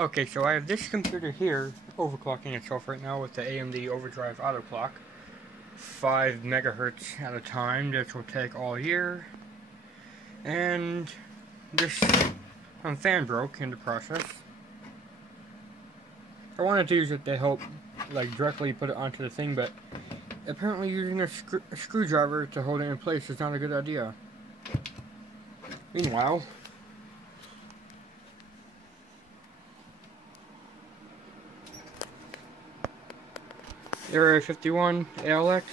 Okay, so I have this computer here overclocking itself right now with the AMD Overdrive Auto Clock. 5 megahertz at a time. This will take all year. And this fan broke in the process. I wanted to use it to help directly put it onto the thing, but apparently using a screwdriver to hold it in place is not a good idea. Meanwhile, Area 51 ALX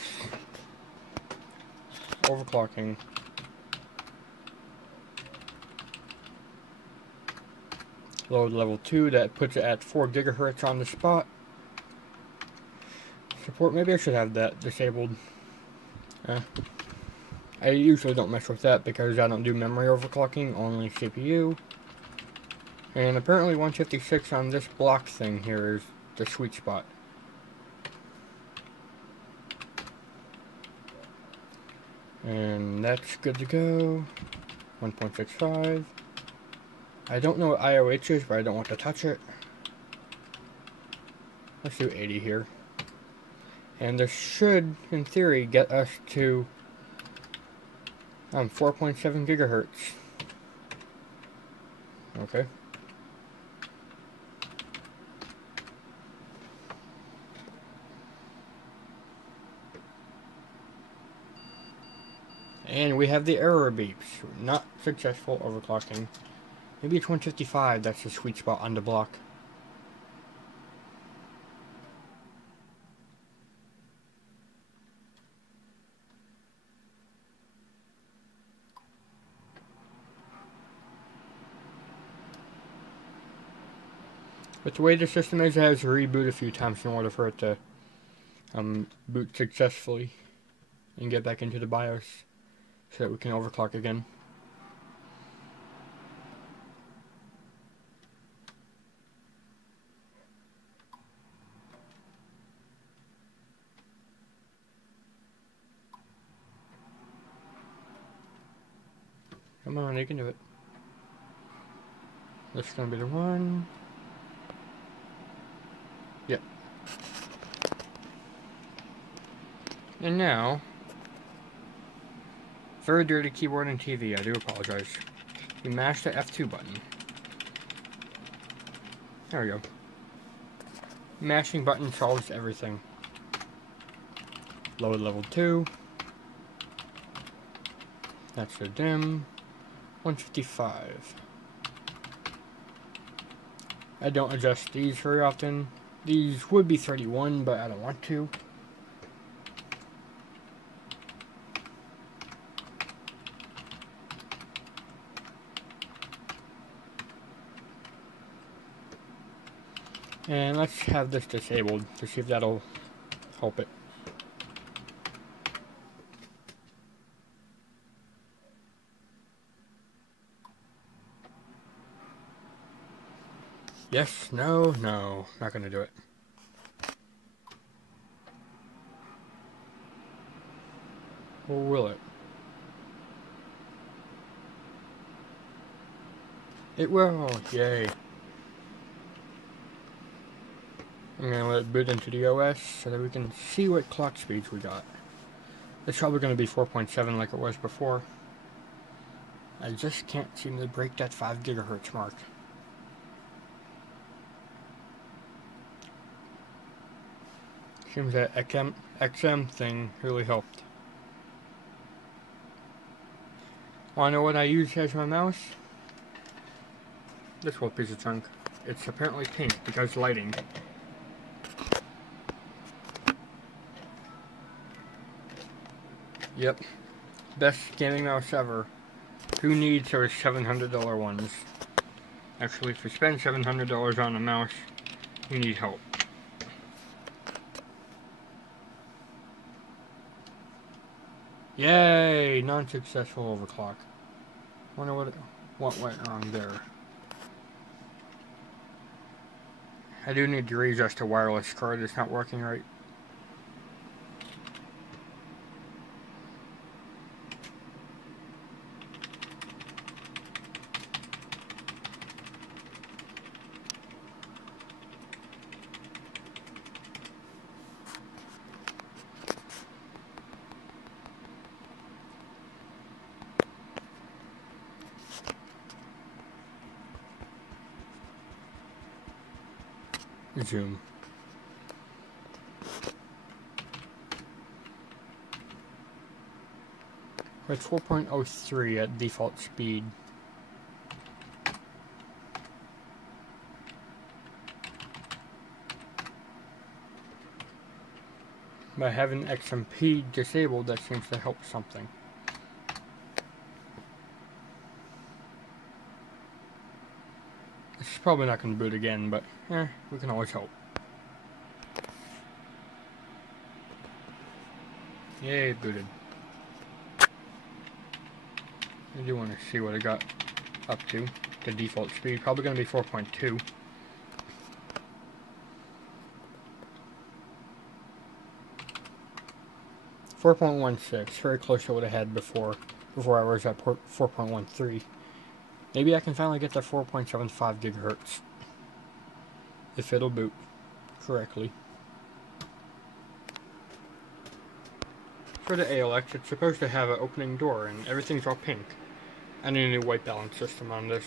overclocking. Load level 2, that puts it at 4 gigahertz on the spot. Support, maybe I should have that disabled. I usually don't mess with that because I don't do memory overclocking, only CPU. And apparently 156 on this block thing here is the sweet spot. And that's good to go. 1.65. I don't know what IOH is, but I don't want to touch it. Let's do 80 here. And this should, in theory, get us to 4.7 gigahertz. Okay. And we have the error beeps. Not successful overclocking. Maybe it's 155, that's the sweet spot on the block. But the way the system is, it has to reboot a few times in order for it to boot successfully and get back into the BIOS so that we can overclock again. Come on, you can do it. This is gonna be the one. Yep. And now, very dirty keyboard and TV, I do apologize. You mash the F2 button. There we go. Mashing button solves everything. Load level 2. That's the dim. 155. I don't adjust these very often. These would be 31, but I don't want to. And let's have this disabled to see if that'll help it. Yes, no, no, not gonna do it. Or will it? It will, yay. I'm gonna let it boot into the OS so that we can see what clock speeds we got. It's probably gonna be 4.7 like it was before. I just can't seem to break that 5 gigahertz mark. Seems that XM thing really helped. Wanna know what I use as my mouse? This whole piece of junk. It's apparently pink because lighting. Yep. Best gaming mouse ever. Who needs those $700 ones? Actually, if you spend $700 on a mouse, you need help. Yay! Non-successful overclock. Wonder what went wrong there. I do need to readjust the wireless card. It's not working right. zoom. We're at 4.03 at default speed. By having XMP disabled, that seems to help something. It's probably not going to boot again, but we can always hope. Yay, booted. I do want to see what it got up to. The default speed, probably going to be 4.2. .16, very close to what I had before I was at 4.13. Maybe I can finally get to 4.75 gigahertz. If it'll boot correctly. For the ALX, it's supposed to have an opening door and everything's all pink. I need a new white balance system on this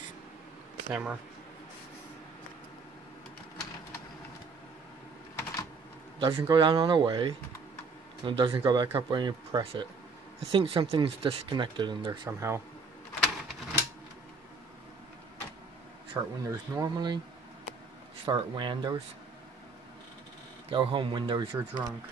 camera. Doesn't go down on the way, and it doesn't go back up when you press it. I think something's disconnected in there somehow. Start Windows normally. Start Windows. Go home, Windows, you're drunk.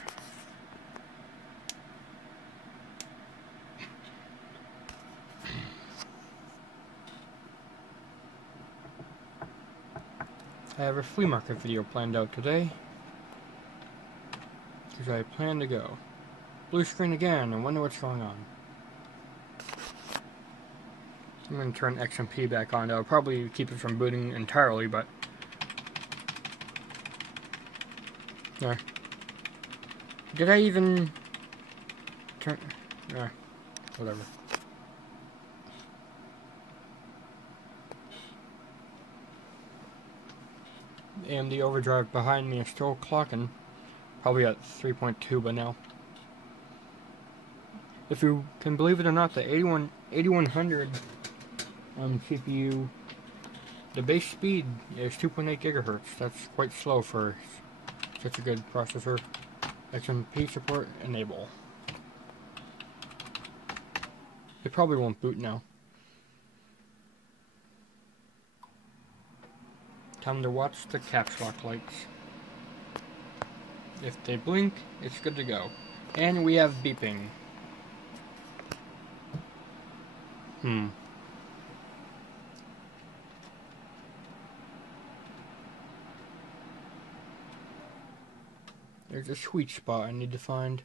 I have a flea market video planned out today, because I plan to go. Blue screen again, and wonder what's going on. I'm going to turn XMP back on. That'll probably keep it from booting entirely, but... Did I even... turn... whatever. AMD Overdrive behind me is still clocking. Probably at 3.2 by now. If you can believe it or not, the 8100 CPU, the base speed is 2.8 gigahertz. That's quite slow for such a good processor. XMP support enable. It probably won't boot now. Time to watch the caps lock lights. If they blink, it's good to go. And we have beeping. There's a sweet spot I need to find.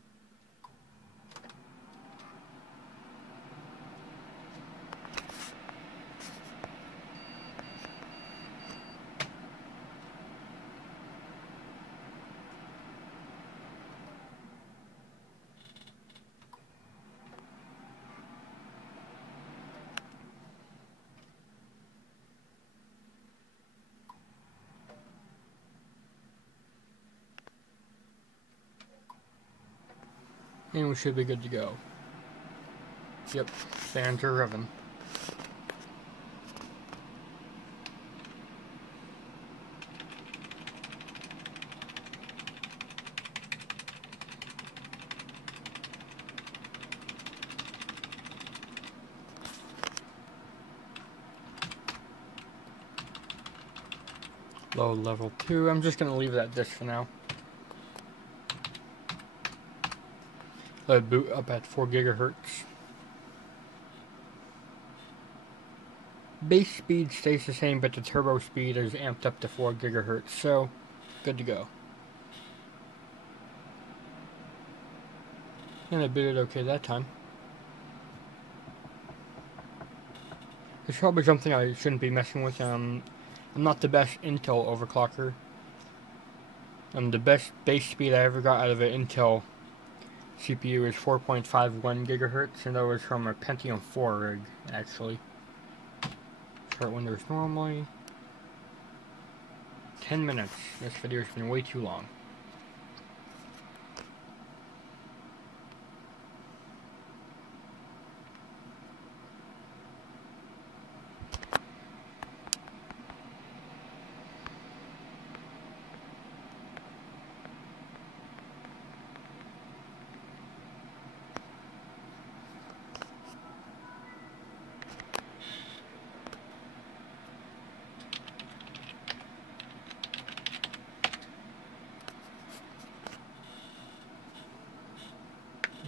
And we should be good to go. Yep, fans are revving. Low level 2. I'm just gonna leave that disk for now. Let it boot up at 4 gigahertz. Base speed stays the same, but the turbo speed is amped up to 4 gigahertz, so good to go. And it booted okay that time. It's probably something I shouldn't be messing with. I'm not the best Intel overclocker. The best base speed I ever got out of an Intel CPU is 4.51 gigahertz, and that was from a Pentium 4 rig, actually. Start Windows normally. 10 minutes. This video's been way too long.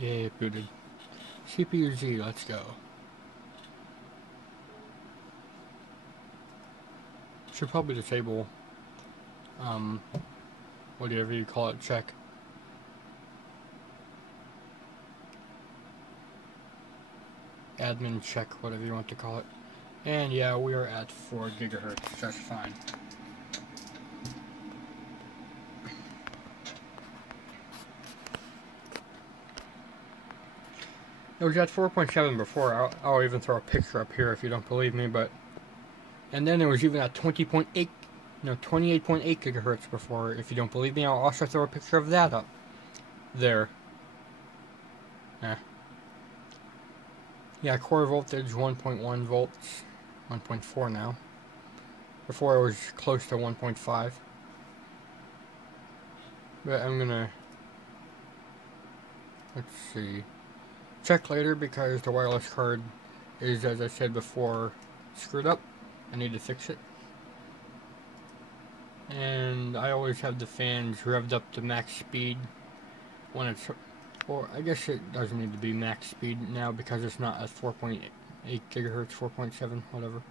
Yeah, booted. CPU Z, let's go. Should probably disable, whatever you call it, check. Admin check, whatever you want to call it. And yeah, we are at 4 gigahertz, just fine. It was at 4.7 before. I'll even throw a picture up here if you don't believe me, but... And then it was even at 28.8 gigahertz before. If you don't believe me, I'll also throw a picture of that up. There. Yeah, core voltage 1.1 volts. 1.4 now. Before it was close to 1.5. But I'm gonna... Let's see. Check later because the wireless card is, as I said before, screwed up. I need to fix it. And I always have the fans revved up to max speed when it's... Or I guess it doesn't need to be max speed now because it's not at 4.8 gigahertz, 4.7, whatever.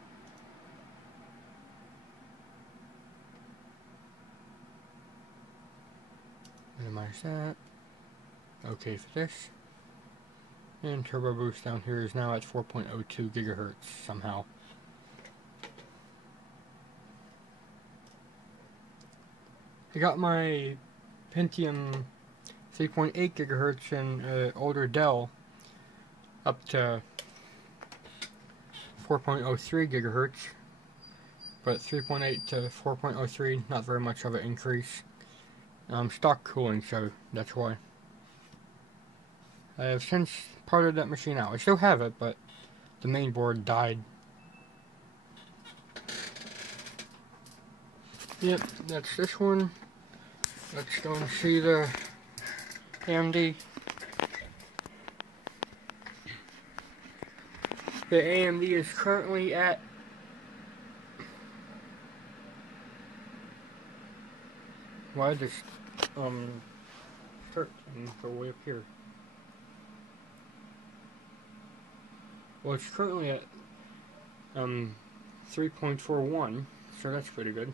Minimize that. Okay for this. And turbo boost down here is now at 4.02 gigahertz somehow. I got my Pentium 3.8 gigahertz in older Dell up to 4.03 gigahertz, but 3.8 to 4.03, not very much of an increase. Stock cooling, so that's why. I have since parted that machine out. I still have it, but the main board died. Yep, that's this one. Let's go and see the AMD. The AMD is currently at why this start and go way up here. Well, it's currently at 3.41, so that's pretty good.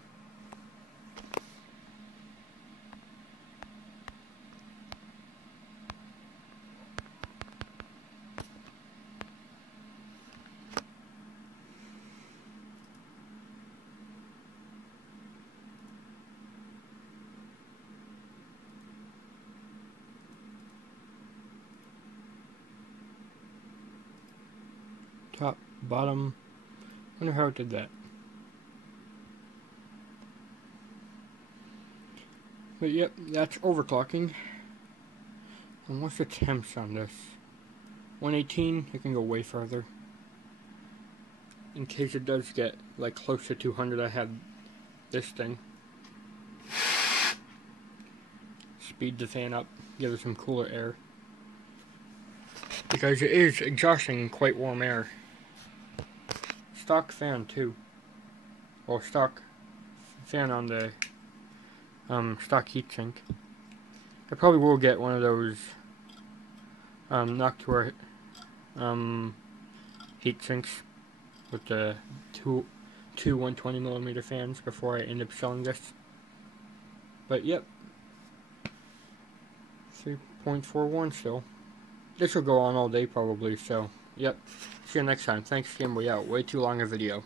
Top, bottom. Wonder how it did that. But yep, that's overclocking. And what's the temps on this? 118. It can go way further. In case it does get like close to 200, I have this thing. Speed the fan up, give it some cooler air. Because it is exhausting quite warm air. Stock fan too. Well, stock fan on the stock heatsink. I probably will get one of those Noctua heatsinks with the two 120mm fans before I end up selling this. But yep, 3.41 still. This will go on all day probably, so yep. See you next time. Thanks, Gameboy out. Way too long a video.